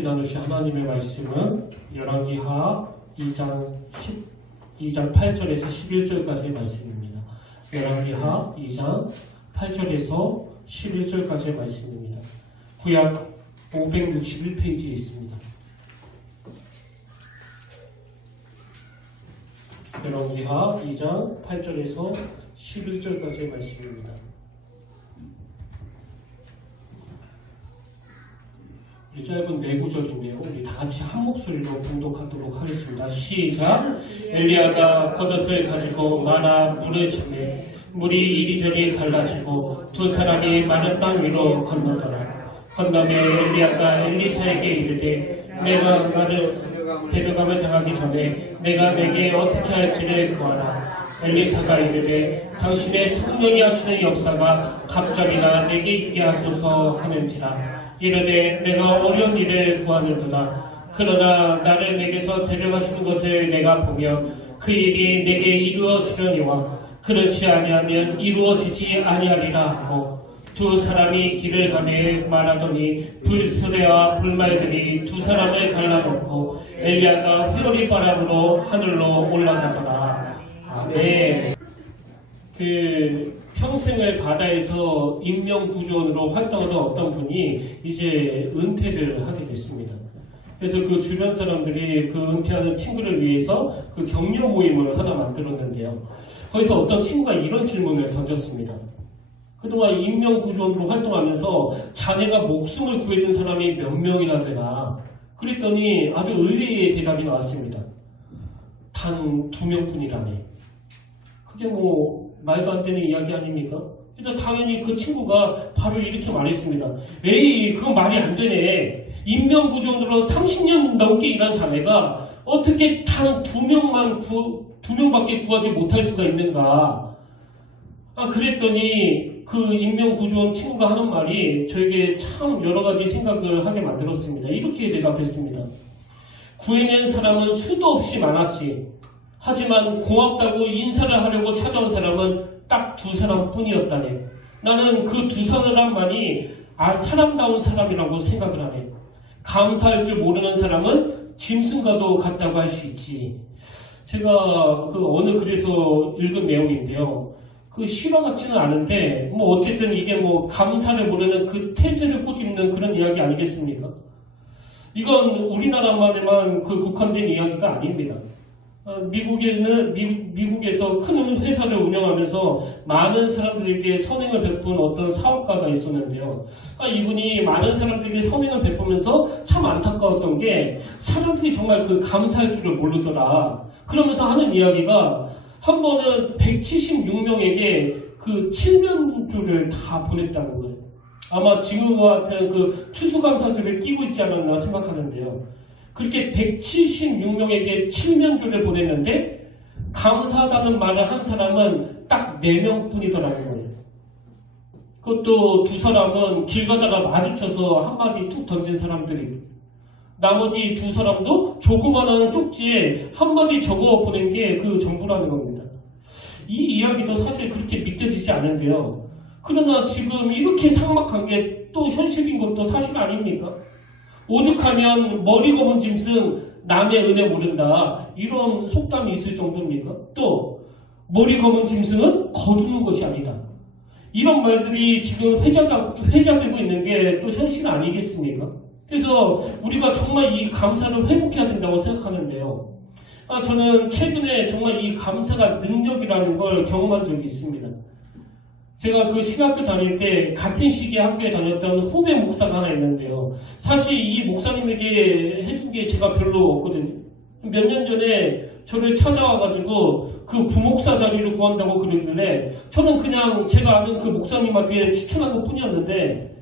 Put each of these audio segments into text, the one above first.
함께 나누실 하나님의 말씀은 열왕기하 2장 8절에서 11절까지의 말씀입니다. 열왕기하 2장 8절에서 11절까지의 말씀입니다. 구약 561페이지에 있습니다. 열왕기하 2장 8절에서 11절까지의 말씀입니다. 이 짧은 네 구절인데요. 우리 다 같이 한 목소리로 봉독하도록 하겠습니다. 시작! 엘리야가 겉옷을 가지고 마나 물을 차매 물이 이리저리 갈라지고 두 사람이 마른 땅 위로 건너더라. 건너매 엘리야가 엘리사에게 이르되 내가 데려감을 당하기 전에 내가 내게 어떻게 할지를 구하라. 엘리사가 이르되 당신의 성령이 하시는 역사가 갑자기나 내게 있게 하소서 하는지라. 이르되 내가 어려운 일을 구하는도다. 그러나 나를 내게서 데려가시는 것을 내가 보며 그 일이 내게 이루어지려니와 그렇지 아니하면 이루어지지 아니하리라 하고 두 사람이 길을 가매 말하더니 불수레와 불말들이 두 사람을 갈라놓고 엘리야가 회오리 바람으로 하늘로 올라가더라. 아멘. 평생을 바다에서 인명구조원으로 활동하던 어떤 분이 이제 은퇴를 하게 됐습니다. 그래서 그 주변 사람들이 그 은퇴하는 친구를 위해서 그 격려 모임을 하나 만들었는데요. 거기서 어떤 친구가 이런 질문을 던졌습니다. 그동안 인명구조원으로 활동하면서 자네가 목숨을 구해준 사람이 몇 명이나 되나? 그랬더니 아주 의외의 대답이 나왔습니다. 단 2명뿐이라네. 그게 말도 안 되는 이야기 아닙니까? 그래서 당연히 그 친구가 바로 이렇게 말했습니다. 에이, 그건 말이 안 되네. 인명구조원으로 30년 넘게 일한 자네가 어떻게 단 2명밖에 구하지 못할 수가 있는가? 그랬더니 그 인명구조원 친구가 하는 말이 저에게 참 여러 가지 생각을 하게 만들었습니다. 이렇게 대답했습니다. 구해낸 사람은 수도 없이 많았지. 하지만 고맙다고 인사를 하려고 찾아온 사람은 딱 2사람뿐이었다네. 나는 그 2사람만이 사람다운 사람이라고 생각을 하네. 감사할 줄 모르는 사람은 짐승과도 같다고 할 수 있지. 제가 어느 글에서 읽은 내용인데요. 그 실화 같지는 않은데 어쨌든 이게 감사를 모르는 그 태세를 꼬집는 그런 이야기 아니겠습니까? 이건 우리나라만에만 국한된 이야기가 아닙니다. 미국에서 큰 회사를 운영하면서 많은 사람들에게 선행을 베푼 어떤 사업가가 있었는데요. 이분이 많은 사람들에게 선행을 베푸면서 참 안타까웠던 게 사람들이 정말 감사할 줄을 모르더라. 그러면서 하는 이야기가 한 번은 176명에게 7면조를 다 보냈다는 거예요. 아마 지금과 같은 추수감사절을 끼고 있지 않았나 생각하는데요. 그렇게 176명에게 7면조를 보냈는데 감사하다는 말을 한 사람은 딱 4명뿐이더라는 거예요. 그것도 2사람은 길 가다가 마주쳐서 한마디 툭 던진 사람들이, 나머지 2사람도 조그마한 쪽지에 한마디 적어 보낸 게 그 전부라는 겁니다. 이 이야기도 사실 그렇게 믿겨지지 않은데요. 그러나 지금 이렇게 삭막한 게 또 현실인 것도 사실 아닙니까? 오죽하면 머리 검은 짐승 남의 은혜 모른다, 이런 속담이 있을 정도입니까? 또 머리 검은 짐승은 거두는 것이 아니다, 이런 말들이 지금 회자되고 있는 게 또 현실 아니겠습니까? 그래서 우리가 정말 이 감사를 회복해야 된다고 생각하는데요. 저는 최근에 정말 이 감사가 능력이라는 걸 경험한 적이 있습니다. 제가 신학교 다닐 때 같은 시기에 학교에 다녔던 후배 목사가 하나 있는데요. 사실 이 목사님에게 해준 게 제가 별로 없거든요. 몇 년 전에 저를 찾아와가지고 그 부목사 자리를 구한다고 그러길래 저는 그냥 제가 아는 그 목사님한테 추천한 것 뿐이었는데,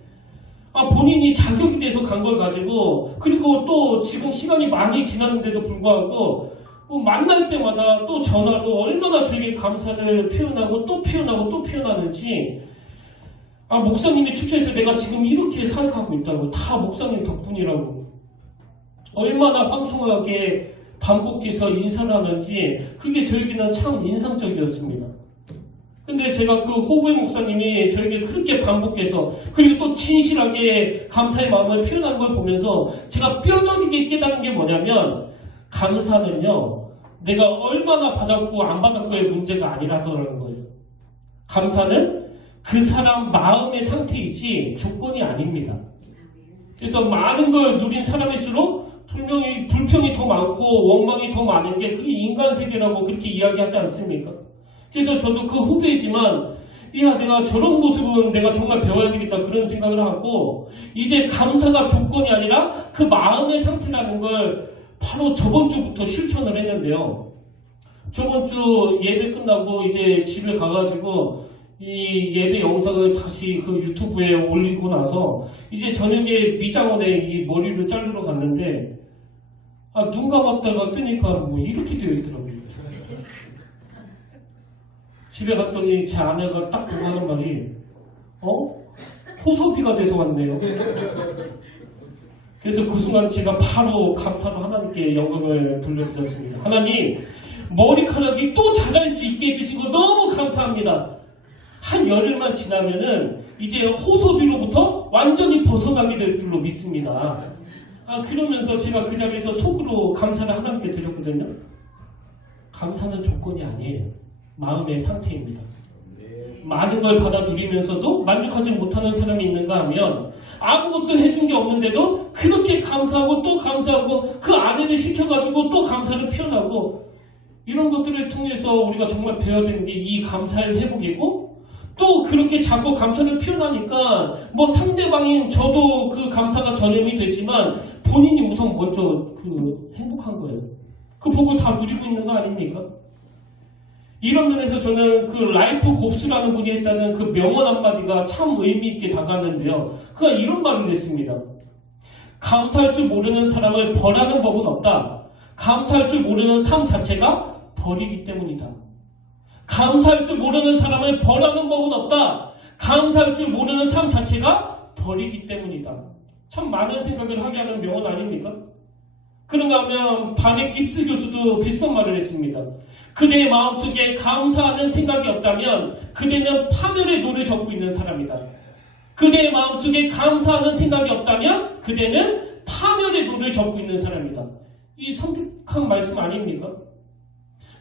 본인이 자격이 돼서 간 걸 가지고, 그리고 또 지금 시간이 많이 지났는데도 불구하고 만날 때마다 또 전화로 얼마나 저에게 감사를 표현하고 또 표현하고 또 표현하는지, 목사님이 추천해서 내가 지금 이렇게 살아가고 있다고, 다 목사님 덕분이라고 얼마나 황송하게 반복해서 인사를 하는지, 그게 저에게는 참 인상적이었습니다. 근데 제가 그 호구의 목사님이 저에게 그렇게 반복해서 그리고 또 진실하게 감사의 마음을 표현하는 걸 보면서 제가 뼈저리게 깨달은 게 뭐냐면 감사는요 내가 얼마나 받았고 안 받았고의 문제가 아니라더라는 거예요. 감사는 그 사람 마음의 상태이지 조건이 아닙니다. 그래서 많은 걸 누린 사람일수록 분명히 불평이 더 많고 원망이 더 많은 게 그게 인간 세계라고 그렇게 이야기하지 않습니까? 그래서 저도 그 후배이지만 이야 내가 저런 모습은 내가 정말 배워야 되겠다 그런 생각을 하고 이제 감사가 조건이 아니라 그 마음의 상태라는 걸 바로 저번 주부터 실천을 했는데요. 저번 주 예배 끝나고 이제 집에 가가지고 이 예배 영상을 다시 그 유튜브에 올리고 나서 이제 저녁에 미장원에 이 머리를 자르러 갔는데 눈 감았다가 뜨니까 뭐 이렇게 되어 있더라고요. 집에 갔더니 제 아내가 딱 보고 하는 말이 호소비가 돼서 왔네요. 그래서 그 순간 제가 바로 감사로 하나님께 영광을 돌려드렸습니다. 하나님 머리카락이 또 자랄 수 있게 해주시고 너무 감사합니다. 한 열흘만 지나면은 이제 호소비로부터 완전히 벗어나게 될 줄로 믿습니다. 그러면서 제가 그 자리에서 속으로 감사를 하나님께 드렸거든요. 감사는 조건이 아니에요. 마음의 상태입니다. 많은 걸 받아 누리면서도 만족하지 못하는 사람이 있는가 하면 아무것도 해준 게 없는데도 그렇게 감사하고 또 감사하고 그 아내를 시켜가지고 또 감사를 표현하고 이런 것들을 통해서 우리가 정말 배워야 되는 게 이 감사의 회복이고 또 그렇게 자꾸 감사를 표현하니까 뭐 상대방인 저도 그 감사가 전염이 되지만 본인이 우선 먼저 그 행복한 거예요. 그 보고 다 누리고 있는 거 아닙니까? 이런 면에서 저는 그 라이프 곱스라는 분이 했다는 그 명언 한마디가 참 의미 있게 다가왔는데요. 그가 이런 말을 했습니다. 감사할 줄 모르는 사람을 벌하는 법은 없다. 감사할 줄 모르는 삶 자체가 벌이기 때문이다. 감사할 줄 모르는 사람을 벌하는 법은 없다. 감사할 줄 모르는 삶 자체가 벌이기 때문이다. 참 많은 생각을 하게 하는 명언 아닙니까? 그런가 하면 바네 깁스 교수도 비슷한 말을 했습니다. 그대의 마음속에 감사하는 생각이 없다면 그대는 파멸의 노를 젓고 있는 사람이다. 그대의 마음속에 감사하는 생각이 없다면 그대는 파멸의 노를 젓고 있는 사람이다. 이 섬뜩한 말씀 아닙니까?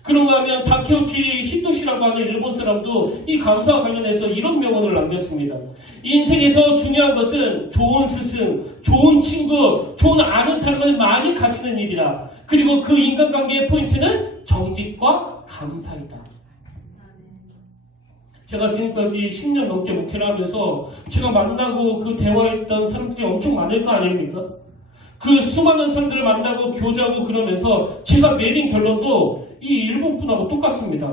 그런가 하면 다케우치 히토시라고 하는 일본 사람도 이 감사와 관련해서 이런 명언을 남겼습니다. 인생에서 중요한 것은 좋은 스승, 좋은 친구, 좋은 아는 사람을 많이 가지는 일이다. 그리고 그 인간관계의 포인트는 정직과 감사이다. 제가 지금까지 10년 넘게 목회를 하면서 제가 만나고 그 대화했던 사람들이 엄청 많을 거 아닙니까? 그 수많은 사람들을 만나고 교제하고 그러면서 제가 내린 결론도 이 일본 분하고 똑같습니다.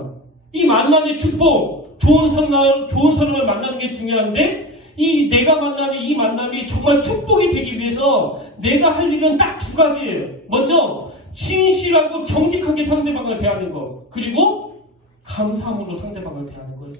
이 만남의 축복, 좋은 사람을 만나는 게 중요한데 이 내가 만나는 이 만남이 정말 축복이 되기 위해서 내가 할 일은 딱 두 가지예요. 먼저 진실하고 정직하게 상대방을 대하는 것, 그리고 감사함으로 상대방을 대하는 거예요.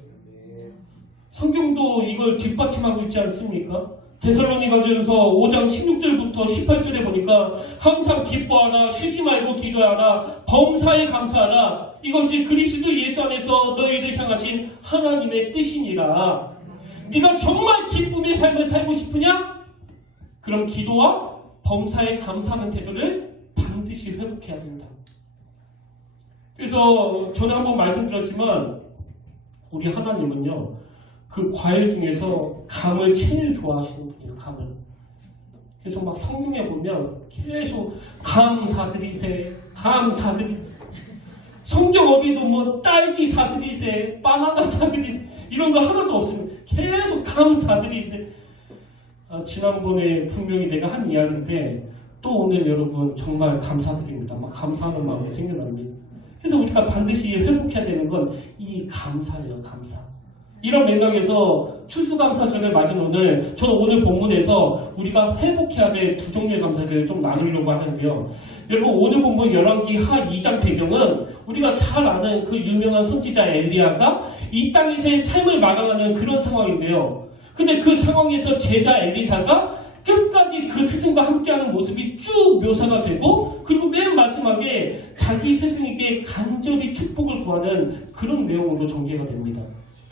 성경도 이걸 뒷받침하고 있지 않습니까? 데살로니가전서 5장 16절부터 18절에 보니까 항상 기뻐하라, 쉬지 말고 기도하라, 범사에 감사하라. 이것이 그리스도 예수 안에서 너희를 향하신 하나님의 뜻이니라. 네가 정말 기쁨의 삶을 살고 싶으냐? 그럼 기도와 범사에 감사하는 태도를 반드시 회복해야 된다. 그래서 저는 한번 말씀드렸지만 우리 하나님은요, 그 과일 중에서 감을 제일 좋아하시는 분이에요. 감을. 그래서 막 성경에 보면 계속 감사드리세, 감사드리세. 성경 어디도 뭐 딸기 사드리세, 바나나 사드리세 이런 거 하나도 없습니다. 계속 감사드리세. 지난번에 분명히 내가 한 이야기인데 또 오늘 여러분 정말 감사드립니다. 막 감사하는 마음이 생겨납니다. 그래서 우리가 반드시 회복해야 되는 건 이 감사예요. 감사. 이런 맥락에서 추수감사절을 맞은 오늘, 저는 오늘 본문에서 우리가 회복해야 될 두 종류의 감사를 좀 나누려고 하는데요. 여러분, 오늘 본문 열왕기 하 2장 배경은 우리가 잘 아는 그 유명한 선지자 엘리야가 이 땅에서의 삶을 마감하는 그런 상황인데요. 근데 그 상황에서 제자 엘리사가 끝까지 그 스승과 함께하는 모습이 쭉 묘사가 되고, 그리고 맨 마지막에 자기 스승에게 간절히 축복을 구하는 그런 내용으로 전개가 됩니다.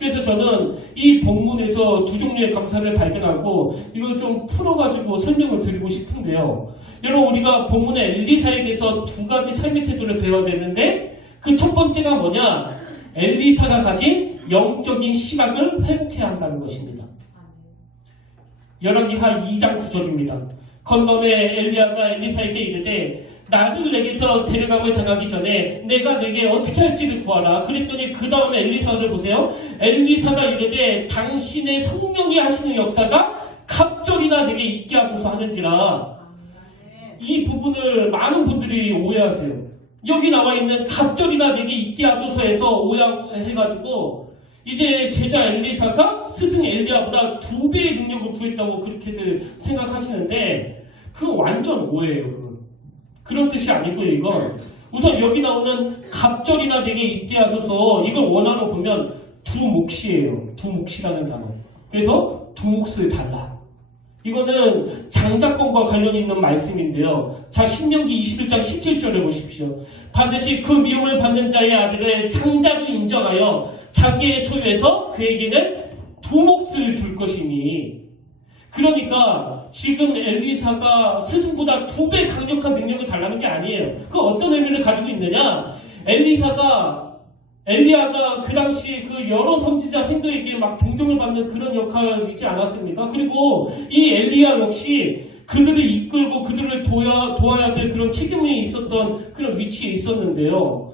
그래서 저는 이 본문에서 두 종류의 감사를 발견하고 이걸 좀 풀어가지고 설명을 드리고 싶은데요. 여러분, 우리가 본문의 엘리사에게서 두 가지 삶의 태도를 배워야 되는데 그 첫 번째가 뭐냐? 엘리사가 가진 영적인 시각을 회복해야 한다는 것입니다. 열왕기하 2장 9절입니다. 건너에 엘리야가 엘리사에게 이르되 나를 내게서 데려감을 당하기 전에 내가 내게 어떻게 할지를 구하라. 그랬더니 그 다음에 엘리사를 보세요. 엘리사가 이르되 당신의 성령이 하시는 역사가 갑절이나 내게 있게 하소서 하는지라. 이 부분을 많은 분들이 오해하세요. 여기 나와 있는 갑절이나 내게 있게 하소서에서 오해해가지고 이제 제자 엘리사가 스승 엘리야보다 2배의 능력을 구했다고 그렇게들 생각하시는데 그거 완전 오해예요. 그건. 그런 뜻이 아니고요. 이건 우선 여기 나오는 갑절이나 내게 있게 하소서, 이걸 원어로 보면 두 몫이에요. 두 몫이라는 단어. 그래서 두 몫을 달라. 이거는 장자권과 관련 있는 말씀인데요. 자, 신명기 21장 17절을 보십시오. 반드시 그 미움을 받는 자의 아들을 장자로 인정하여 자기의 소유에서 그에게는 두 몫을 줄 것이니. 그러니까 지금 엘리사가 스승보다 2배 강력한 능력을 달라는 게 아니에요. 그 어떤 의미를 가지고 있느냐? 엘리야가 그 당시 그 여러 선지자 생도에게 막 존경을 받는 그런 역할이지 않았습니까? 그리고 이 엘리야 역시 그들을 이끌고 그들을 도와야 될 그런 책임이 있었던 그런 위치에 있었는데요.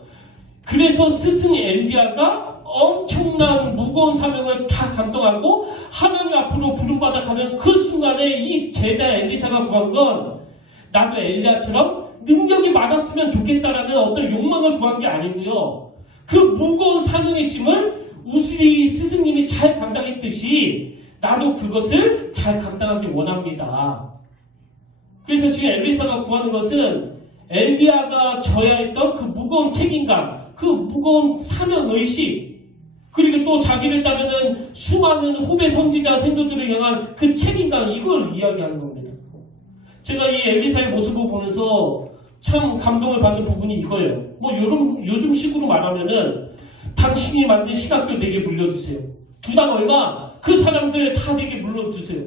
그래서 스승 엘리야가 엄청난 무거운 사명을 다 감당하고 하나님 앞으로 부름받아 가는 그 순간에 이 제자 엘리사가 구한 건 나도 엘리야처럼 능력이 많았으면 좋겠다라는 어떤 욕망을 구한 게 아니고요. 그 무거운 사명의 짐을 우리 스승님이 잘 감당했듯이 나도 그것을 잘 감당하기 원합니다. 그래서 지금 엘리사가 구하는 것은 엘리야가 져야 했던 그 무거운 책임감, 그 무거운 사명의식, 그리고 또 자기를 따르는 수많은 후배 선지자 생도들을 향한 그 책임감, 이걸 이야기하는 겁니다. 제가 이 엘리사의 모습을 보면서 참 감동을 받는 부분이 이거예요. 뭐 요즘 식으로 말하면은 당신이 만든 시각들 내게 물려주세요. 두당 얼마 그 사람들 다 내게 물려주세요.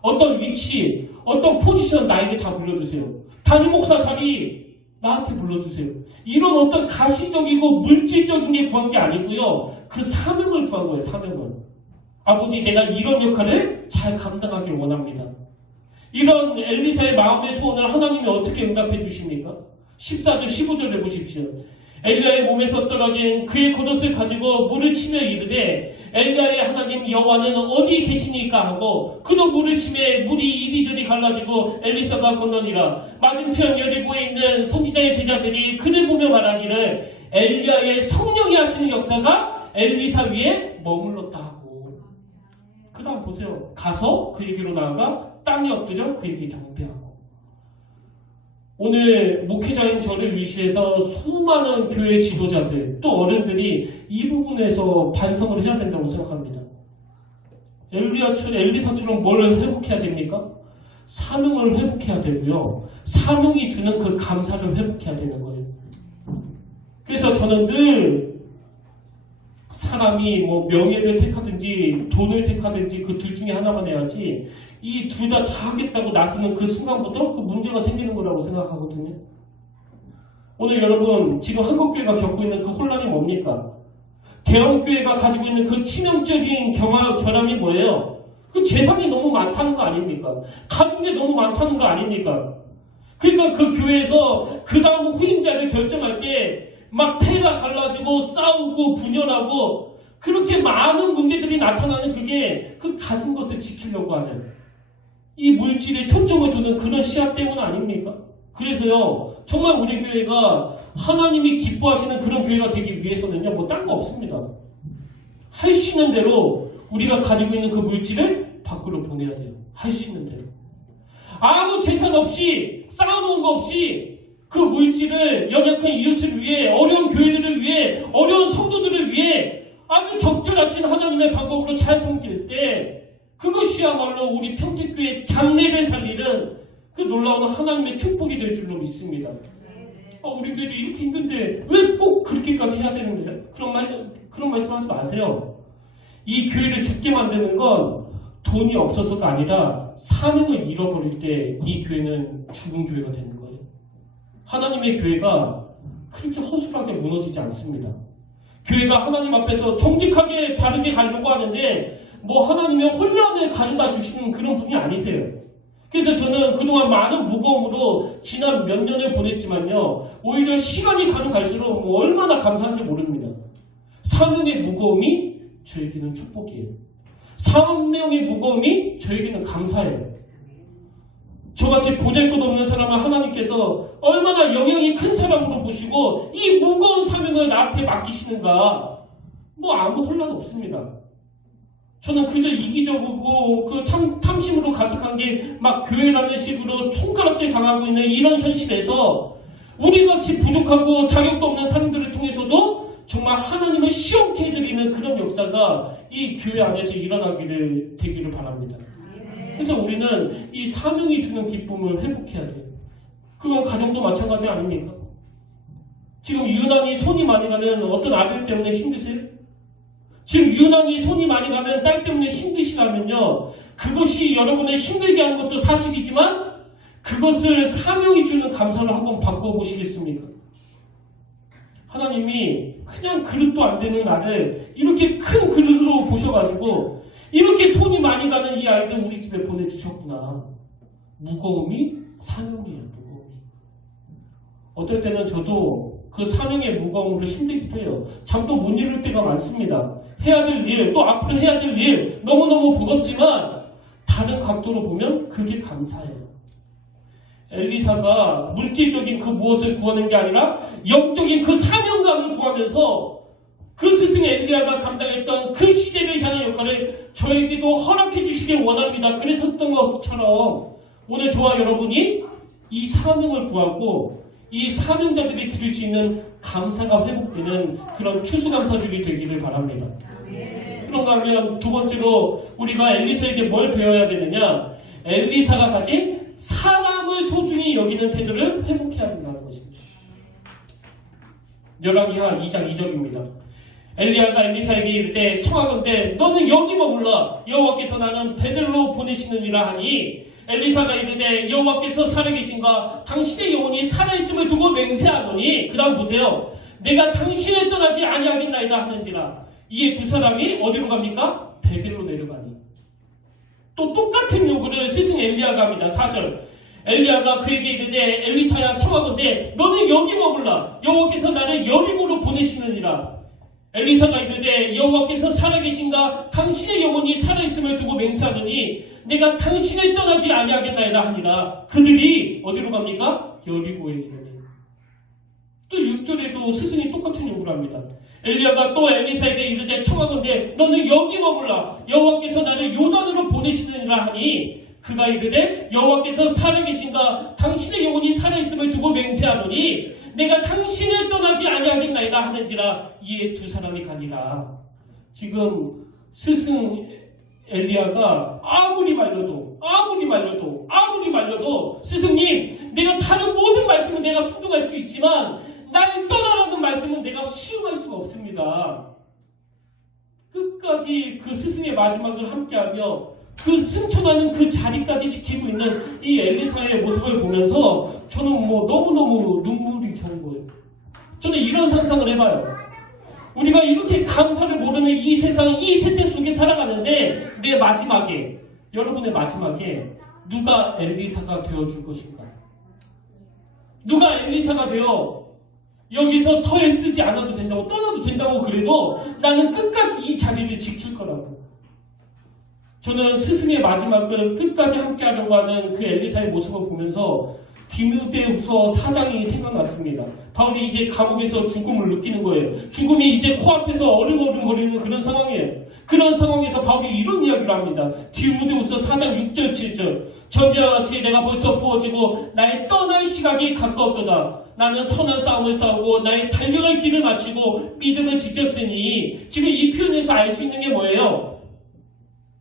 어떤 위치, 어떤 포지션 나에게 다 물려주세요. 담임 목사 자리 나한테 불러주세요. 이런 어떤 가시적이고 물질적인 게 구한 게 아니고요. 그 사명을 구한 거예요. 사명을. 아버지, 내가 이런 역할을 잘 감당하길 원합니다. 이런 엘리사의 마음의 소원을 하나님이 어떻게 응답해 주십니까? 14절 15절을 보십시오. 엘리야의 몸에서 떨어진 그의 겉옷을 가지고 물을 치며 이르되 엘리야의 하나님 여호와는 어디 계시니까 하고 그도 물을 치매 물이 이리저리 갈라지고 엘리사가 건너니라. 맞은편 여리고에 있는 선지자의 제자들이 그를 보며 말하기를 엘리야의 성령이 하시는 역사가 엘리사 위에 머물렀다 하고. 그 다음 보세요. 가서 그에게로 나아가 땅에 엎드려 그에게 경배하고. 오늘 목회자인 저를 위시해서 수많은 교회 지도자들 또 어른들이 이 부분에서 반성을 해야 된다고 생각합니다. 엘리사처럼 뭘 회복해야 됩니까? 사명을 회복해야 되고요. 사명이 주는 그 감사를 회복해야 되는 거예요. 그래서 저는 늘 사람이 뭐 명예를 택하든지 돈을 택하든지 그 둘 중에 하나만 해야지 이 둘 다 하겠다고 나서는 그 순간부터 그 문제가 생기는 거라고 생각하거든요. 오늘 여러분 지금 한국교회가 겪고 있는 그 혼란이 뭡니까? 대형교회가 가지고 있는 그 치명적인 결함이 뭐예요? 그 재산이 너무 많다는 거 아닙니까? 가진 게 너무 많다는 거 아닙니까? 그러니까 그 교회에서 그 다음 후임자를 결정할 때 막 패가 갈라지고 싸우고 분열하고 그렇게 많은 문제들이 나타나는 그게 그 가진 것을 지키려고 하는 이 물질에 초점을 두는 그런 시합 때문 아닙니까? 그래서요, 정말 우리 교회가 하나님이 기뻐하시는 그런 교회가 되기 위해서는요, 뭐 딴 거 없습니다. 할 수 있는 대로 우리가 가지고 있는 그 물질을 밖으로 보내야 돼요. 할 수 있는 대로. 아무 재산 없이, 쌓아놓은 거 없이 그 물질을 연약한 이웃을 위해, 어려운 교회들을 위해, 어려운 성도들을 위해 아주 적절하신 하나님의 방법으로 잘 섬길 때 그것이야말로 우리 평택교회 장래를 살리는 그 놀라운 하나님의 축복이 될 줄로 믿습니다. 우리 교회도 이렇게 힘든데 왜 꼭 그렇게까지 해야 되는 거예요? 그런 말씀하지 마세요. 이 교회를 죽게 만드는 건 돈이 없어서가 아니라 사명을 잃어버릴 때 이 교회는 죽은 교회가 되는 거예요. 하나님의 교회가 그렇게 허술하게 무너지지 않습니다. 교회가 하나님 앞에서 정직하게 바르게 가려고 하는데 뭐 하나님의 혼란을 가져다 주시는 그런 분이 아니세요. 그래서 저는 그동안 많은 무거움으로 지난 몇 년을 보냈지만요. 오히려 시간이 가면 갈수록 뭐 얼마나 감사한지 모릅니다. 사명의 무거움이 저에게는 축복이에요. 사명의 무거움이 저에게는 감사해요. 저같이 보잘것없는 사람을 하나님께서 얼마나 영향이 큰 사람으로 보시고 이 무거운 사명을 나한테 맡기시는가. 뭐 아무 혼란 없습니다. 저는 그저 이기적이고 그 탐심으로 가득한 게 막 교회라는 식으로 손가락질 당하고 있는 이런 현실에서 우리같이 부족하고 자격도 없는 사람들을 통해서도 정말 하나님을 시험케 해드리는 그런 역사가 이 교회 안에서 일어나기를 되기를 바랍니다. 그래서 우리는 이 사명이 주는 기쁨을 회복해야 돼요. 그건 가정도 마찬가지 아닙니까? 지금 유난히 손이 많이 가는 어떤 아들 때문에 힘드세요? 지금 유난히 손이 많이 가는 딸 때문에 힘드시다면요. 그것이 여러분을 힘들게 하는 것도 사실이지만 그것을 사명이 주는 감사를 한번 바꿔보시겠습니까? 하나님이 그냥 그릇도 안 되는 나를 이렇게 큰 그릇으로 보셔가지고 이렇게 손이 많이 가는 이 아이들 우리 집에 보내주셨구나. 무거움이 사명이에요. 무거움이. 어떨 때는 저도 그 사명의 무거움으로 힘들기도 해요. 잠도 못 이룰 때가 많습니다. 해야 될 일, 또 앞으로 해야 될 일 너무너무 무겁지만 다른 각도로 보면 그게 감사해요. 엘리사가 물질적인 그 무엇을 구하는 게 아니라 영적인 그 사명감을 구하면서 그 스승 엘리야가 감당했던 그 시대를 향한 역할을 저에게도 허락해 주시길 원합니다. 그랬었던 것처럼 오늘 저와 여러분이 이 사명을 구하고 이 사명자들이 들을 수 있는 감사가 회복되는 그런 추수감사주일이 되기를 바랍니다. 그런가 하면 두 번째로 우리가 엘리사에게 뭘 배워야 되느냐? 엘리사가 가진 사람을 소중히 여기는 태도를 회복해야 된다는 것입니다. 열왕기하 2장 2절입니다. 엘리야가 엘리사에게 이르되 청하건대 너는 여기 머물라. 여호와께서 나는 베델로 보내시느니라 하니 엘리사가 이르되 여호와께서 살아계신가 당신의 영혼이 살아있음을 두고 맹세하노니. 그 다음 보세요. 내가 당신을 떠나지 아니하겠나이다 하는지라. 이에 두 사람이 어디로 갑니까? 베델로 내려가니. 또 똑같은 요구를 스승 엘리야가 합니다. 4절. 엘리야가 그에게 이르되 엘리사야 청하건대 너는 여기 머물라. 여호와께서 나를 여리고로 보내시느니라. 엘리사가 이르되 여호와께서 살아계신가 당신의 영혼이 살아있음을 두고 맹세하더니 내가 당신을 떠나지 아니하겠나이다 하니라. 그들이 어디로 갑니까? 여리고에 이르니. 또 6절에도 스승이 똑같은 요구를 합니다. 엘리야가 또 엘리사에게 이르되 청하건대 너는 여기 머물라. 여호와께서 나를 요단으로 보내시느니라 하니 그가 이르되 여호와께서 살아계신가 당신의 영혼이 살아있음을 두고 맹세하노니 내가 당신을 떠나지 아니하겠나이다 하는지라. 이에 두 사람이 가니라. 지금 스승 엘리야가 아무리 말려도 스승님 내가 다른 모든 말씀은 내가 순종할 수 있지만 나를 떠나라는 말씀은 내가 수용할 수가 없습니다. 끝까지 그 스승의 마지막을 함께하며 그 승천하는 그 자리까지 지키고 있는 이 엘리사의 모습을 보면서 저는 뭐 너무너무 눈물이 겨는 거예요. 저는 이런 상상을 해봐요. 우리가 이렇게 감사를 모르는 이 세상, 이 세대 속에 살아가는데 내 마지막에, 여러분의 마지막에 누가 엘리사가 되어줄 것인가? 누가 엘리사가 되어 여기서 더 애쓰지 않아도 된다고, 떠나도 된다고 그래도 나는 끝까지 이 자리를 지킬 거라고. 저는 스승의 마지막을 끝까지 함께하려고 하는 그 엘리사의 모습을 보면서 디모데후서 4장이 생각났습니다. 바울이 이제 감옥에서 죽음을 느끼는 거예요. 죽음이 이제 코앞에서 어른어른거리는 그런 상황이에요. 그런 상황에서 바울이 이런 이야기를 합니다. 디모데후서 4장 6절 7절. 전제와 같이 내가 벌써 부어지고 나의 떠날 시각이 가까웠도다. 나는 선한 싸움을 싸우고 나의 달려갈 길을 마치고 믿음을 지켰으니. 지금 이 표현에서 알 수 있는 게 뭐예요?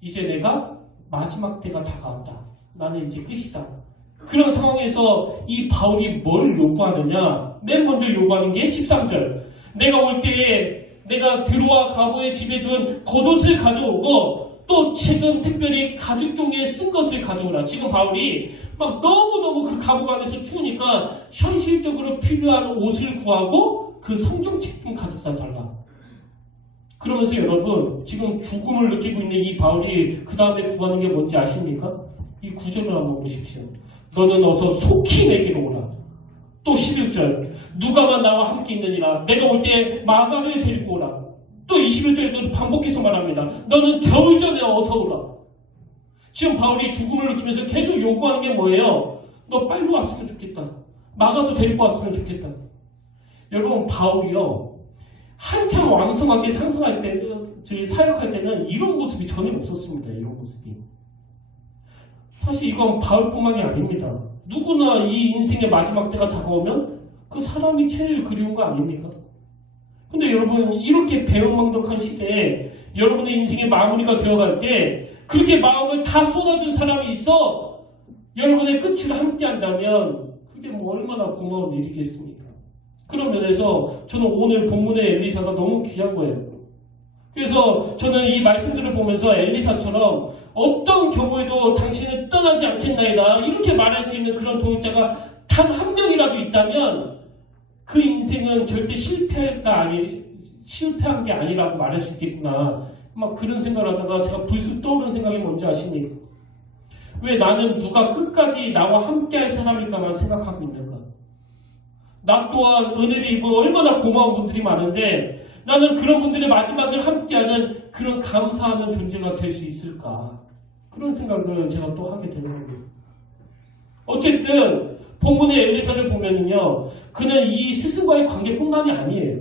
이제 내가 마지막 때가 다가왔다. 나는 이제 끝이다. 그런 상황에서 이 바울이 뭘 요구하느냐? 맨 먼저 요구하는 게 13절. 내가 올 때에 내가 드로아 가보의 집에 둔 겉옷을 가져오고 또 최근 특별히 가죽 종이에 쓴 것을 가져오라. 지금 바울이 막 너무너무 그 감옥 안에서 추우니까 현실적으로 필요한 옷을 구하고 그 성경책 좀 가져다 달라. 그러면서 여러분 지금 죽음을 느끼고 있는 이 바울이 그 다음에 구하는 게 뭔지 아십니까? 이 구절을 한번 보십시오. 너는 어서 속히 내게로 오라. 또 11절 누가만 나와 함께 있느니라. 내가 올 때 마가를 데리고 오라. 또 21절에도 반복해서 말합니다. 너는 겨울 전에 어서 오라. 지금 바울이 죽음을 느끼면서 계속 요구하는 게 뭐예요? 너 빨리 왔으면 좋겠다. 마가도 데리고 왔으면 좋겠다. 여러분 바울이요. 한참 왕성하게 상승할 때, 저희 사역할 때는 이런 모습이 전혀 없었습니다. 이런 모습이. 사실 이건 바울뿐만이 아닙니다. 누구나 이 인생의 마지막 때가 다가오면 그 사람이 제일 그리운 거 아닙니까? 근데 여러분 이렇게 배은망덕한 시대에 여러분의 인생의 마무리가 되어갈 때 그렇게 마음을 다 쏟아준 사람이 있어 여러분의 끝을 함께 한다면 그게 뭐 얼마나 고마운 일이겠습니까? 그런 면에서 저는 오늘 본문의 엘리사가 너무 귀한 거예요. 그래서 저는 이 말씀들을 보면서 엘리사처럼 어떤 경우에도 당신은 떠나지 않겠나이다 이렇게 말할 수 있는 그런 동역자가 단 한 명이라도 있다면 그 인생은 절대 실패한 게 아니라고 말할 수 있겠구나. 막 그런 생각을 하다가 제가 불쑥 떠오르는 생각이 뭔지 아십니까? 왜 나는 누가 끝까지 나와 함께 할 사람일까만 생각하고 있는가? 나 또한 은혜를 입고 얼마나 고마운 분들이 많은데 나는 그런 분들의 마지막을 함께하는 그런 감사하는 존재가 될 수 있을까? 그런 생각을 제가 또 하게 되는 거예요. 어쨌든 본문의 엘리사를 보면은요, 그는 이 스승과의 관계뿐만이 아니에요.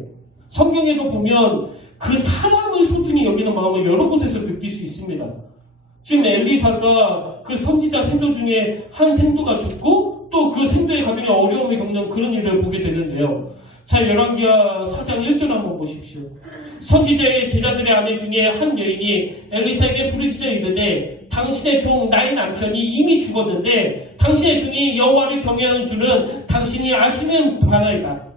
성경에도 보면 그 사람을 소중히 여기는 마음을 여러 곳에서 느낄 수 있습니다. 지금 엘리사가 그 선지자 생도 중에 한 생도가 죽고 또 그 생도의 가정에 어려움을 겪는 그런 일을 보게 되는데요. 자, 열왕기하 4장 1절 한번 보십시오. 선지자의 제자들의 아내 중에 한 여인이 엘리사에게 부르짖어 이르되 당신의 종 나의 남편이 이미 죽었는데 당신의 종이 여호와를 경외하는 줄은 당신이 아시는 바나이다.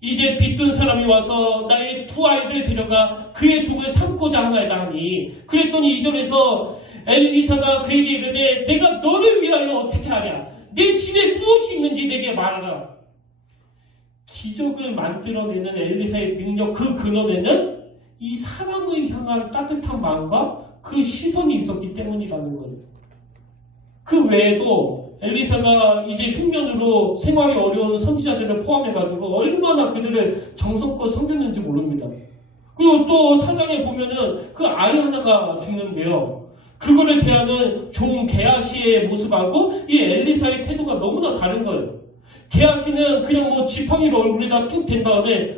이제 빚둔 사람이 와서 나의 두 아이를 데려가 그의 종을 삼고자 하나이다 하니 그랬더니 2절에서 엘리사가 그에게 이르되 내가 너를 위하여 어떻게 하랴? 내 집에 무엇이 있는지 내게 말하라. 기적을 만들어내는 엘리사의 능력 그 근원에는 이 사람을 향한 따뜻한 마음과 그 시선이 있었기 때문이라는 거예요. 그 외에도 엘리사가 이제 흉년으로 생활이 어려운 선지자들을 포함해가지고 얼마나 그들을 정성껏 섬겼는지 모릅니다. 그리고 또 사장에 보면은 그 아이 하나가 죽는데요. 그거를 대하는 종 게하시의 모습하고 이 엘리사의 태도가 너무나 다른 거예요. 게하시는 그냥 뭐 지팡이를 얼굴에다 툭 댄 다음에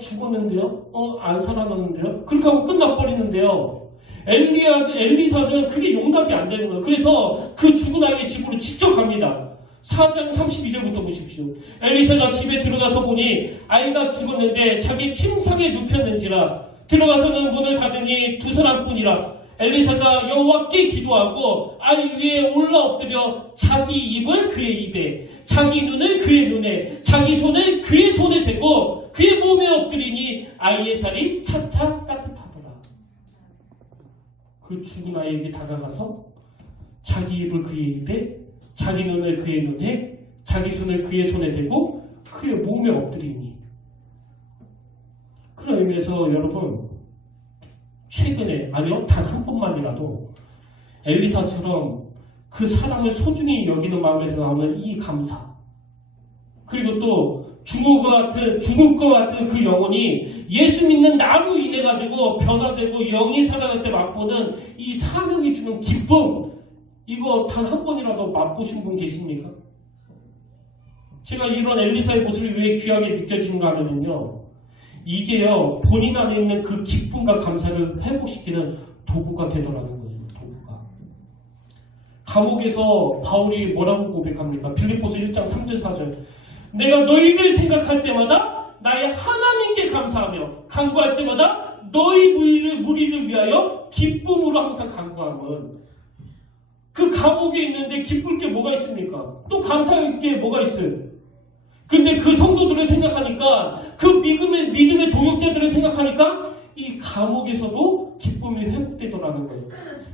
죽었는데요? 안 살아났는데요? 그렇게 하고 끝나버리는데요. 엘리사는 그게 용납이 안 되는 거예요. 그래서 그 죽은 아이의 집으로 직접 갑니다. 4장 32절부터 보십시오. 엘리사가 집에 들어가서 보니 아이가 죽었는데 자기 침상에 눕혔는지라 들어가서는 문을 닫으니 두 사람뿐이라. 엘리사가 여호와께 기도하고 아이 위에 올라 엎드려 자기 입을 그의 입에 자기 눈을 그의 눈에 자기 손을 그의 손에 대고 그의 몸에 엎드리니 아이의 살이 차차 따뜻하더라. 그 죽은 아이에게 다가가서 자기 입을 그의 입에 자기 눈을 그의 눈에 자기 손을 그의 손에 대고 그의 몸에 엎드리니. 그런 의미에서 여러분 최근에 아니요 단 한 번만이라도 엘리사처럼 그 사람을 소중히 여기는 마음에서 나오는 이 감사 그리고 또 죽을 것 같은 그 영혼이 예수 믿는 나로 인해 가지고 변화되고 영이 살아날 때 맛보는 이 사명이 주는 기쁨 이거 단 한 번이라도 맛보신 분 계십니까? 제가 이런 엘리사의 모습이 왜 귀하게 느껴지는가 하면요 이게요 본인 안에 있는 그 기쁨과 감사를 회복시키는 도구가 되더라는 거예요. 도구가. 감옥에서 바울이 뭐라고 고백합니까? 빌립보서 1장 3절 4절 내가 너희를 생각할 때마다 나의 하나님께 감사하며 간구할 때마다 너희 무리를 위하여 기쁨으로 항상 간구함은 그 감옥에 있는데 기쁠 게 뭐가 있습니까? 또 감사할 게 뭐가 있어요? 근데 그 성도들을 생각하니까, 그 믿음의 동역자들을 생각하니까 이 감옥에서도 기쁨이 회복되더라는 거예요.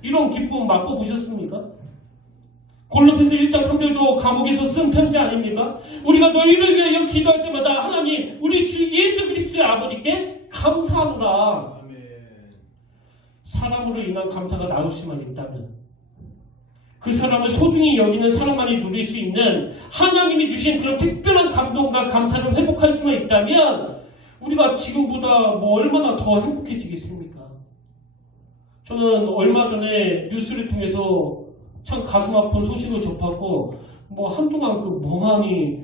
이런 기쁨 맛보셨습니까? 골로새서 1장 3절도 감옥에서 쓴 편지 아닙니까? 우리가 너희를 위하여 기도할 때마다 하나님 우리 주 예수 그리스도의 아버지께 감사하노라. 사람으로 인한 감사가 나올 수만 있다면, 그 사람을 소중히 여기는 사람만이 누릴 수 있는 하나님이 주신 그런 특별한 감동과 감사를 회복할 수만 있다면 우리가 지금보다 얼마나 더 행복해지겠습니까? 저는 얼마 전에 뉴스를 통해서 참 가슴 아픈 소식을 접하고 한동안 멍하니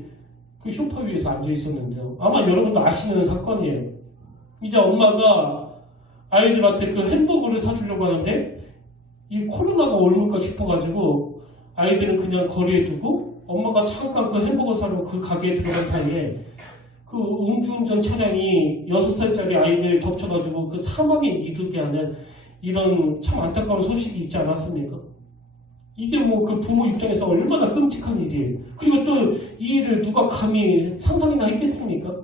그 소파 위에서 앉아 있었는데요. 아마 여러분도 아시는 사건이에요. 이제 엄마가 아이들한테 그 햄버거를 사주려고 하는데 이 코로나가 올까 싶어가지고 아이들은 그냥 거리에 두고 엄마가 잠깐 그 햄버거 사러 그 가게에 들어간 사이에 그 음주운전 차량이 6살짜리 아이들 덮쳐가지고 그 사망에 이르게 하는 이런 참 안타까운 소식이 있지 않았습니까? 이게 그 부모 입장에서 얼마나 끔찍한 일이에요. 그리고 또 이 일을 누가 감히 상상이나 했겠습니까?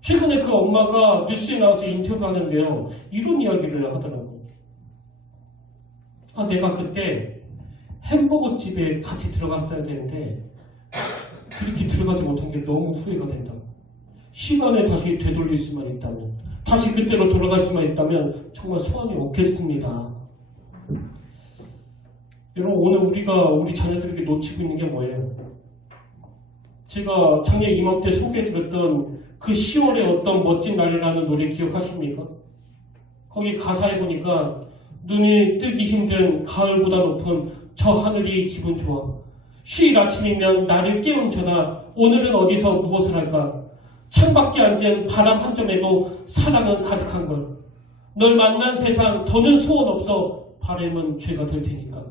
최근에 그 엄마가 뉴스에 나와서 인터뷰하는데요. 이런 이야기를 하더라고요. 내가 그때 햄버거 집에 같이 들어갔어야 되는데 그렇게 들어가지 못한 게 너무 후회가 된다. 시간을 다시 되돌릴 수만 있다면, 다시 그때로 돌아갈 수만 있다면 정말 소원이 없겠습니다. 여러분, 오늘 우리가 우리 자녀들에게 놓치고 있는 게 뭐예요? 제가 작년 이맘때 소개해드렸던 그 10월의 어떤 멋진 날이라는 노래 기억하십니까? 거기 가사에 보니까 눈이 뜨기 힘든 가을보다 높은 저 하늘이 기분 좋아. 휴일 아침이면 나를 깨운 전화. 오늘은 어디서 무엇을 할까? 창밖에 앉은 바람 한 점에도 사랑은 가득한 걸. 널 만난 세상 더는 소원 없어. 바람은 죄가 될 테니까.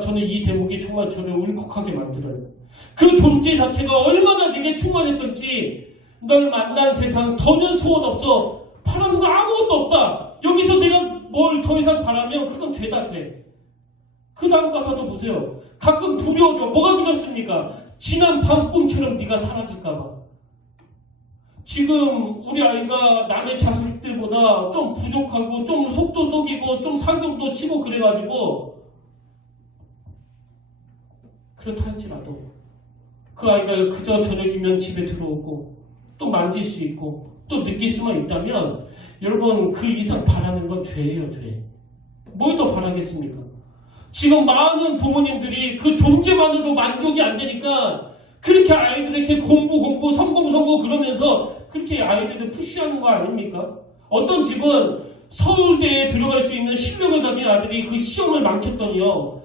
저는 이 대목이 정말 저를 울컥하게 만들어요. 그 존재 자체가 얼마나 내게 충만했던지. 널 만난 세상 더는 소원 없어. 바라는 거 아무것도 없다. 여기서 내가 뭘 더 이상 바라면 그건 죄다 죄. 그 다음 가사도 보세요. 가끔 두려워져. 뭐가 두렵습니까? 지난 밤 꿈처럼 네가 사라질까봐. 지금 우리 아이가 남의 자식들보다 좀 부족하고 좀 속도 속이고 좀 사격도 치고 그래가지고, 그렇다 할지라도 그 아이가 그저 저녁이면 집에 들어오고 또 만질 수 있고 또 느낄 수만 있다면 여러분, 그 이상 바라는 건 죄예요, 죄. 뭘 더 바라겠습니까? 지금 많은 부모님들이 그 존재만으로 만족이 안 되니까 그렇게 아이들에게 공부, 성공 그러면서 그렇게 아이들을 푸시하는 거 아닙니까? 어떤 집은 서울대에 들어갈 수 있는 실력을 가진 아들이 그 시험을 망쳤더니요.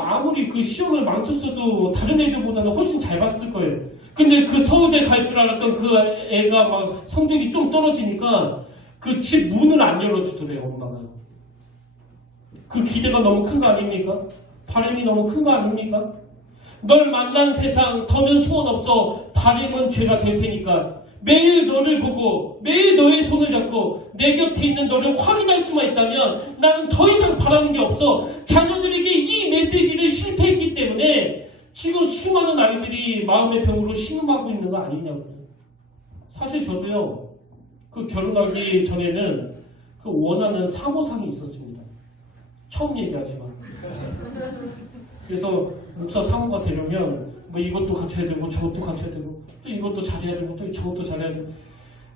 아무리 그 시험을 망쳤어도 다른 애들보다는 훨씬 잘 봤을 거예요. 근데 그 서울대 갈 줄 알았던 그 애가 막 성적이 좀 떨어지니까 그 집 문을 안 열어주더래요, 엄마가. 그 기대가 너무 큰 거 아닙니까? 바람이 너무 큰 거 아닙니까? 널 만난 세상 더는 소원 없어. 바람은 죄가 될 테니까. 매일 너를 보고 매일 너의 손을 잡고 내 곁에 있는 너를 확인할 수만 있다면 나는 더 이상 바라는 게 없어. 자녀들에게 이 메시지를 실패했기 때문에 지금 수많은 아이들이 마음의 병으로 신음하고 있는 거 아니냐고요. 사실 저도요, 그 결혼하기 전에는 그 원하는 사모상이 있었습니다. 처음 얘기하지만. 그래서 목사 사모가 되려면 이것도 갖춰야 되고 저것도 갖춰야 되고 또 이것도 잘해야 되고 또 저것도 잘해야 되고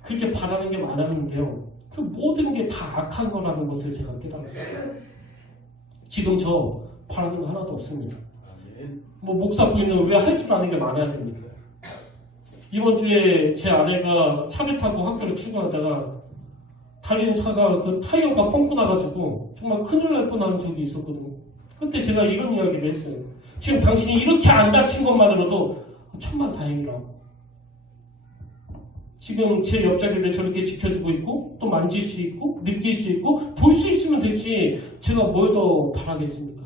그렇게 바라는 게 많았는데요. 그 모든 게 다 악한 거라는 것을 제가 깨달았어요. 지금 저 바라는 거 하나도 없습니다. 목사 부인은 왜 할 줄 아는 게 많아야 됩니까? 이번 주에 제 아내가 차를 타고 학교를 출근하다가 달리는 차가 그 타이어가 뻥꾸 나가지고 정말 큰일 날 뻔한 적이 있었거든요. 그때 제가 이런 이야기를 했어요. 지금 당신이 이렇게 안 다친 것만으로도 천만다행이라고. 지금 제 옆자리를 저렇게 지켜주고 있고 또 만질 수 있고 느낄 수 있고 볼 수 있으면 됐지 제가 뭘 더 바라겠습니까?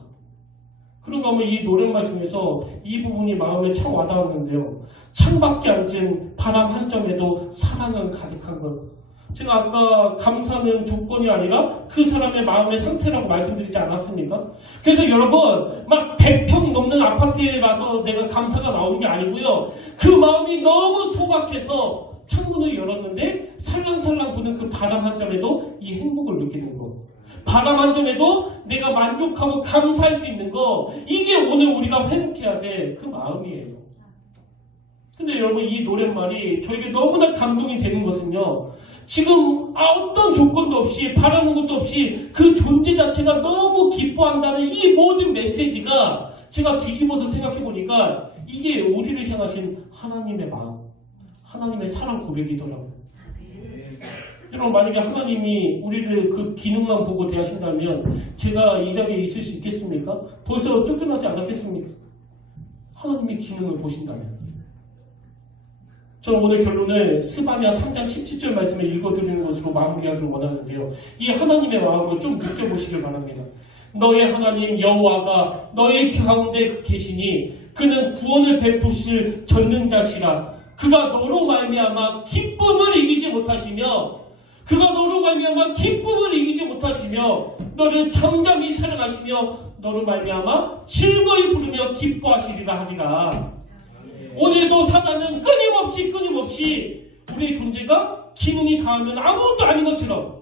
그런가 하면 이 노랫말 중에서 이 부분이 마음에 참 와닿았는데요. 창밖에 앉은 바람 한 점에도 사랑은 가득한 것. 제가 아까 감사는 조건이 아니라 그 사람의 마음의 상태라고 말씀드리지 않았습니까? 그래서 여러분 막 100평 넘는 아파트에 가서 내가 감사가 나오는 게 아니고요. 그 마음이 너무 소박해서 창문을 열었는데 살랑살랑 부는 그 바람 한 점에도 이 행복을 느끼는 거. 바람 한 점에도 내가 만족하고 감사할 수 있는 거. 이게 오늘 우리가 회복해야 될 그 마음이에요. 근데 여러분 이 노랫말이 저에게 너무나 감동이 되는 것은요. 지금 어떤 조건도 없이 바라는 것도 없이 그 존재 자체가 너무 기뻐한다는 이 모든 메시지가 제가 뒤집어서 생각해 보니까 이게 우리를 향하신 하나님의 마음, 하나님의 사랑 고백이더라고요. 여러분 만약에 하나님이 우리를 그 기능만 보고 대하신다면 제가 이 자리에 있을 수 있겠습니까? 벌써 쫓겨나지 않았겠습니까? 하나님의 기능을 보신다면. 저는 오늘 결론을 스바냐 3장 17절 말씀을 읽어드리는 것으로 마무리하기를 원하는데요. 이 하나님의 마음을 좀 느껴보시길 바랍니다. 너의 하나님 여호와가 너의 가운데 계시니 그는 구원을 베푸실 전능자시라. 그가 너로 말미암아 기쁨을 이기지 못하시며 너를 잠잠히 사랑하시며 너로 말미암아 즐거이 부르며 기뻐하시리라 하리라. 오늘도 사단은 끊임없이 우리의 존재가 기능이 다하면 아무것도 아닌 것처럼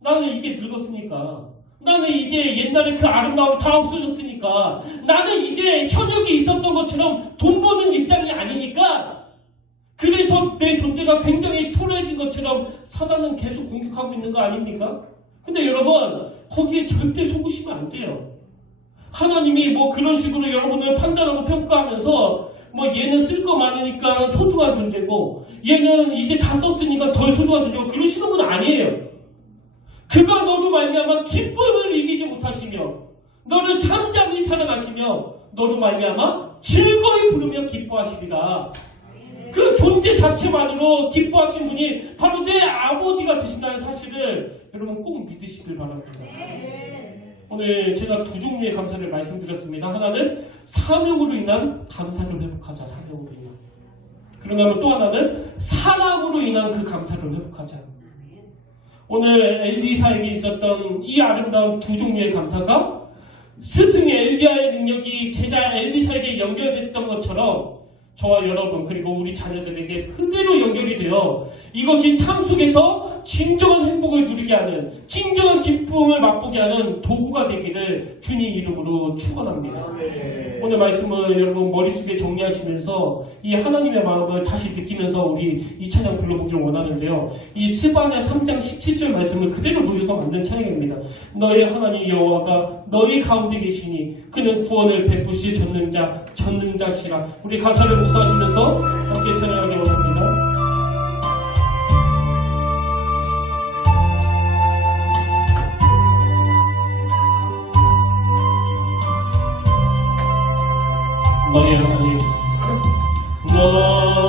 나는 이제 늙었으니까, 나는 이제 옛날에 그 아름다움 다 없어졌으니까, 나는 이제 현역에 있었던 것처럼 돈 버는 입장이 아니니까, 그래서 내 존재가 굉장히 초라해진 것처럼 사단은 계속 공격하고 있는 거 아닙니까? 근데 여러분 거기에 절대 속으시면 안 돼요. 하나님이 뭐 그런 식으로 여러분을 판단하고 평가하면서 뭐 얘는 쓸 거 많으니까 소중한 존재고 얘는 이제 다 썼으니까 덜 소중한 존재고 그러시는 분 아니에요. 그가 너로 말미암아 기쁨을 이기지 못하시며 너를 잠잠히 사랑하시며 너로 말미암아 즐거이 부르며 기뻐하시리라. 그 존재 자체만으로 기뻐하신 분이 바로 내 아버지가 되신다는 사실을 여러분 꼭 믿으시길 바랍니다. 오늘 제가 두 종류의 감사를 말씀드렸습니다. 하나는 사명으로 인한 감사를 회복하자. 사명으로 인한. 그런가 하면 또 하나는 사랑으로 인한 그 감사를 회복하자. 오늘 엘리사에게 있었던 이 아름다운 두 종류의 감사가 스승의 엘리야의 능력이 제자 엘리사에게 연결됐던 것처럼 저와 여러분 그리고 우리 자녀들에게 그대로 연결이 되어 이것이 삶 속에서 진정한 행복을 누리게 하는, 진정한 기쁨을 맛보게 하는 도구가 되기를 주님 이름으로 축원합니다. 오늘 말씀을 여러분 머릿속에 정리하시면서 이 하나님의 마음을 다시 느끼면서 우리 이 찬양 불러보기를 원하는데요. 이 스바냐 3장 17절 말씀을 그대로 누려서 만든 찬양입니다. 너의 하나님 여호와가 너희 가운데 계시니 그는 구원을 베푸실 전능자시라. 우리 가사를 묵상하시면서 함께 찬양하기 원합니다. 너의 하나님 여호와가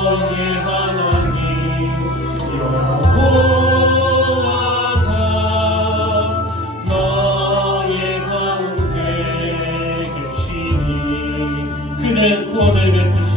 너의 가운데 계시니 그는 구원을 베푸실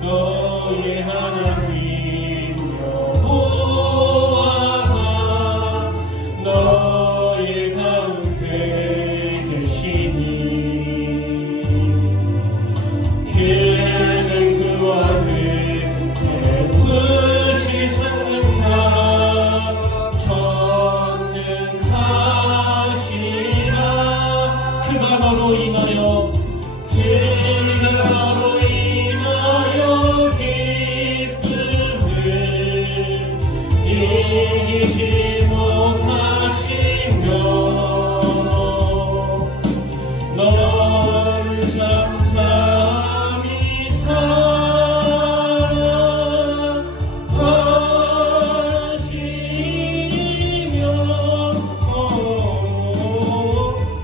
너의 하나님 여호와가 너의 가운데 계시니 그는 구원을 베푸실 전능자 이기지 못하시며 넌 잠잠히 사랑하시며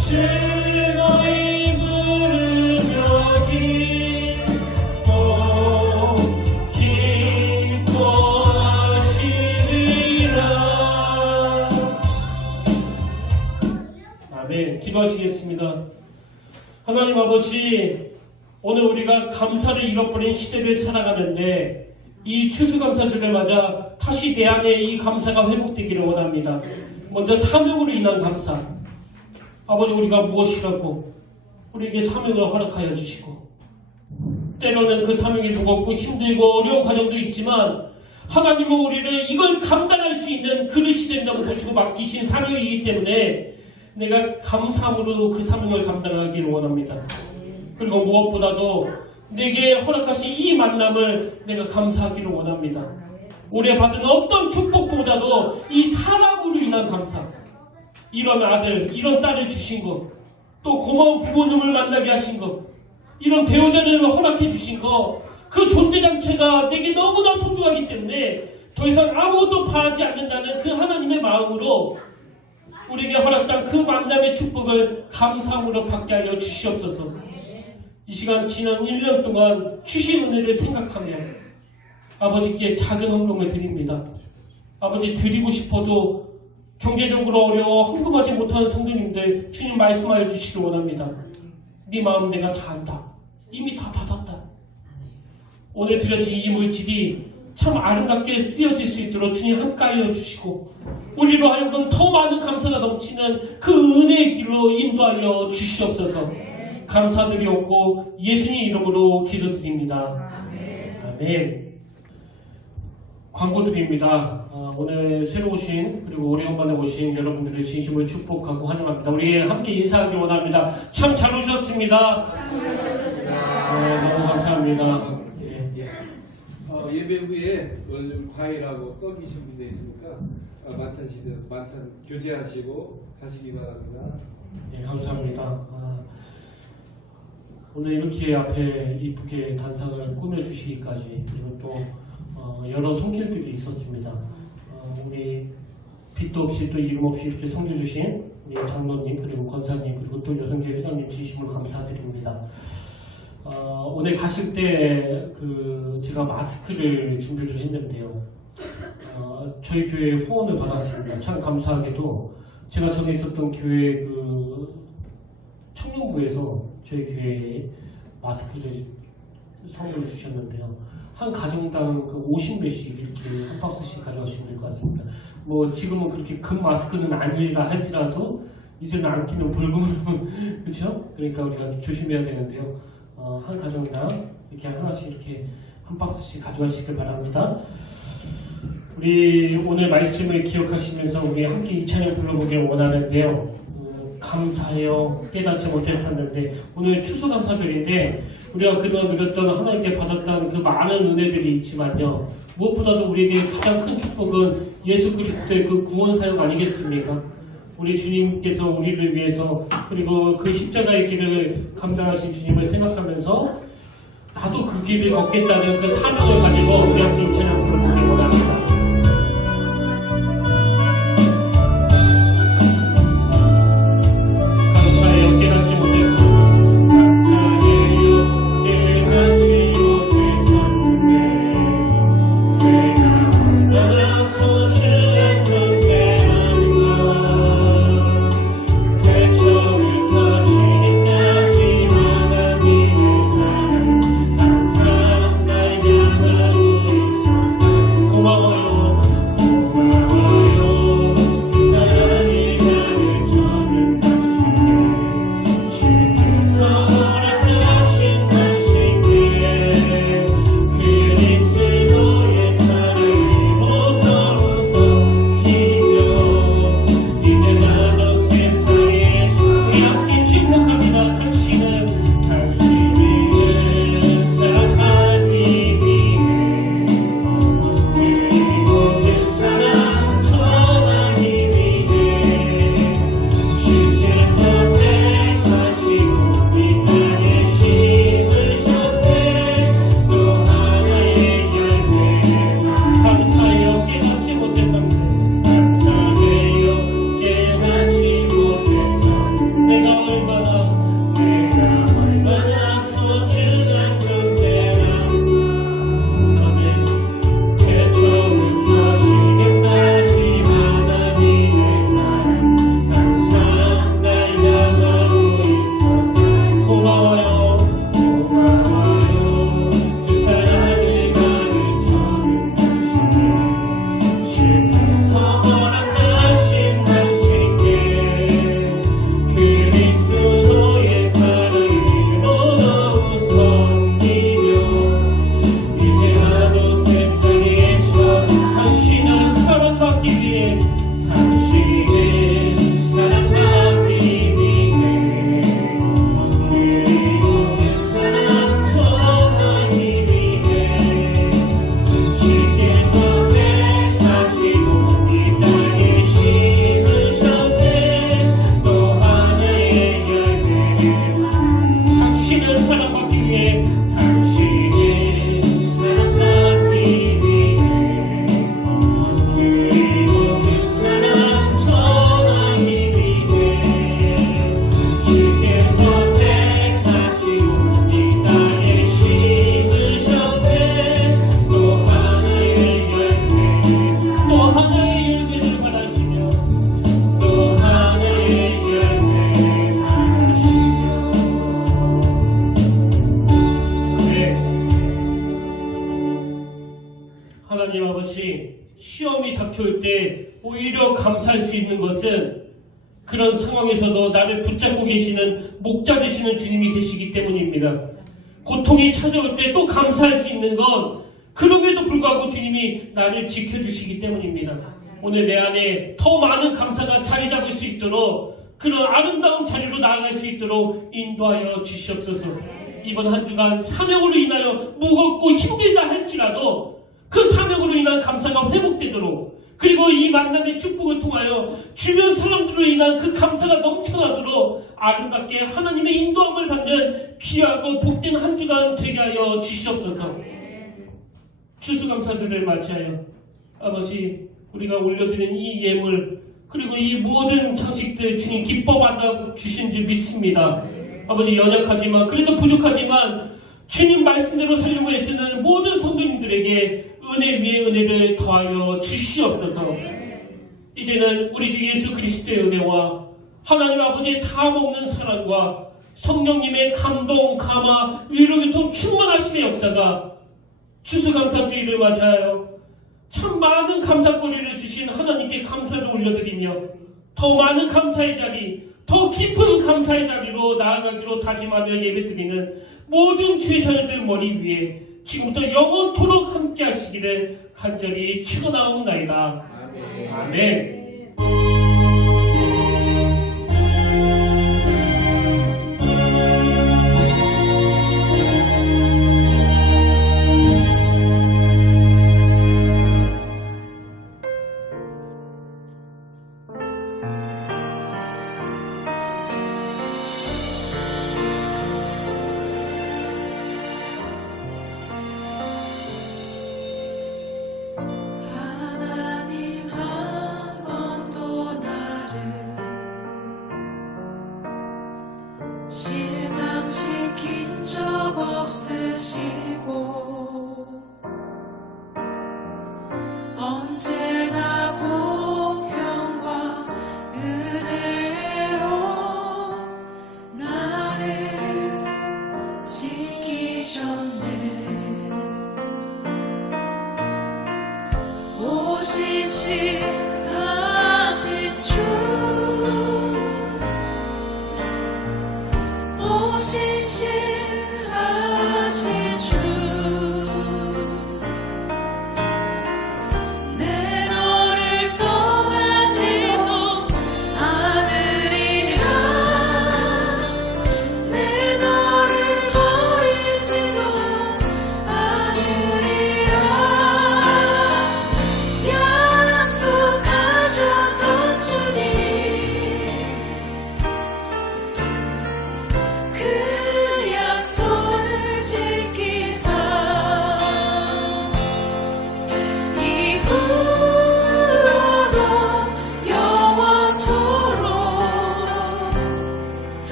즐거이 부르며 기뻐하시리라. 아멘. 기도하시겠습니다. 하나님 아버지, 오늘 우리가 감사를 잃어버린 시대를 살아가는데 이 추수감사절을 맞아 다시 내 안에 이 감사가 회복되기를 원합니다. 먼저 사명으로 인한 감사. 아버지, 우리가 무엇이라고 우리에게 사명을 허락하여 주시고, 때로는 그 사명이 무겁고 힘들고 어려운 과정도 있지만 하나님은 우리를 이걸 감당할 수 있는 그릇이 된다고 보시고 맡기신 사명이기 때문에 내가 감사함으로 그 사명을 감당하기를 원합니다. 그리고 무엇보다도 내게 허락하신 이 만남을 내가 감사하기를 원합니다. 올해 받은 어떤 축복보다도 이 사랑으로 인한 감사, 이런 아들, 이런 딸을 주신 것, 또 고마운 부모님을 만나게 하신 것, 이런 배우자를 허락해 주신 것, 그 존재 자체가 내게 너무나 소중하기 때문에 더 이상 아무것도 바라지 않는다는 그 하나님의 마음으로 우리에게 허락한 그 만남의 축복을 감사함으로 받게 하여 주시옵소서. 이 시간 지난 1년 동안 주신 은혜를 생각하며 아버지께 작은 헌금을 드립니다. 아버지, 드리고 싶어도 경제적으로 어려워 헌금하지 못하는 성도님들 주님 말씀하여 주시기 원합니다. 네 마음 내가 다 안다. 이미 다 받았다. 오늘 드려진 이 물질이 참 아름답게 쓰여질 수 있도록 주님 함께하여 주시고 우리로 하여금 더 많은 감사가 넘치는 그 은혜의 길로 인도하여 주시옵소서. 감사드리옵고 예수님 이름으로 기도드립니다. 아멘. 광고 드립니다. 오늘 새로 오신 그리고 오래간만에 오신 여러분들의 진심을 축복하고 환영합니다. 우리 함께 인사하기 원합니다. 참 잘 오셨습니다. 너무 감사합니다. 예배 후에 과일하고 떡이 준비되어 있으니까 만찬시대에서 만찬 교제하시고 가시기 바랍니다. 네, 감사합니다. 오늘 이렇게 앞에 이쁘게 단상을 꾸며주시기까지 그리고 또 여러 손길들이 있었습니다. 우리 빛도 없이 또 이름 없이 이렇게 섬겨주신 우리 장로님 그리고 권사님 그리고 또 여성교회 회장님 진심으로 감사드립니다. 오늘 가실 때 제가 마스크를 준비를 했는데요. 저희 교회에 후원을 받았습니다. 참 감사하게도 제가 전에 있었던 교회 청년부에서 저희 교회에 마스크를 선물을 주셨는데요. 한 가정당 50매씩 이렇게 한 박스씩 가져가시면 될 것 같습니다. 뭐 지금은 그렇게 큰 마스크는 아니라 할지라도 이제는 안 끼면 벌금은 그렇죠? 그러니까 우리가 조심해야 되는데요. 한 가정당 이렇게 하나씩 이렇게 한 박스씩 가져가시길 바랍니다. 우리 오늘 말씀을 기억하시면서 우리 함께 이 찬양 불러보길 원하는데요. 감사해요. 깨닫지 못했었는데 오늘 추수감사절인데 우리가 그동안 누렸던 하나님께 받았던 그 많은 은혜들이 있지만요. 무엇보다도 우리에게 가장 큰 축복은 예수 그리스도의 그 구원 사역 아니겠습니까? 우리 주님께서 우리를 위해서 그리고 그 십자가의 길을 감당하신 주님을 생각하면서 나도 그 길을 걷겠다는 그 사명을 가지고 우리 함께 이 찬양 불러보길 원합니다. 감사해요. 어려울 때 오히려 감사할 수 있는 것은 그런 상황에서도 나를 붙잡고 계시는 목자 되시는 주님이 계시기 때문입니다. 고통이 찾아올 때 또 감사할 수 있는 건 그럼에도 불구하고 주님이 나를 지켜주시기 때문입니다. 오늘 내 안에 더 많은 감사가 자리 잡을 수 있도록 그런 아름다운 자리로 나아갈 수 있도록 인도하여 주시옵소서. 이번 한 주간 사명으로 인하여 무겁고 힘들다 할지라도 그 사명으로 인한 감사가 회복되도록, 그리고 이 만남의 축복을 통하여 주변 사람들로 인한 그 감사가 넘쳐나도록 아름답게 하나님의 인도함을 받는 귀하고 복된 한 주간 되게 하여 주시옵소서. 추수감사주를 맞이하여 아버지, 우리가 올려드린 이 예물 그리고 이 모든 장식들 주님 기뻐 받아 주신 줄 믿습니다. 아버지, 연약하지만 그래도 부족하지만 주님 말씀대로 살려고 애쓰는 모든 성도님들에게 은혜 위에 은혜를 더하여 주시옵소서. 이제는 우리 주 예수 그리스도의 은혜와 하나님 아버지의 다함없는 사랑과 성령님의 감동, 감화, 위로 교통 충만하심의 역사가 추수감사주의를 맞이하여 참 많은 감사거리를 주신 하나님께 감사를 올려드리며 더 많은 감사의 자리, 더 깊은 감사의 자리로 나아가기로 다짐하며 예배드리는 모든 주의 자녀들 머리 위에 지금부터 영원토록 함께 하시기를 간절히 축원하옵나이다. 아멘. 실망시킨 적 없으시고 언제나 공평과 은혜로 나를 지키셨네. 오시지 하신 주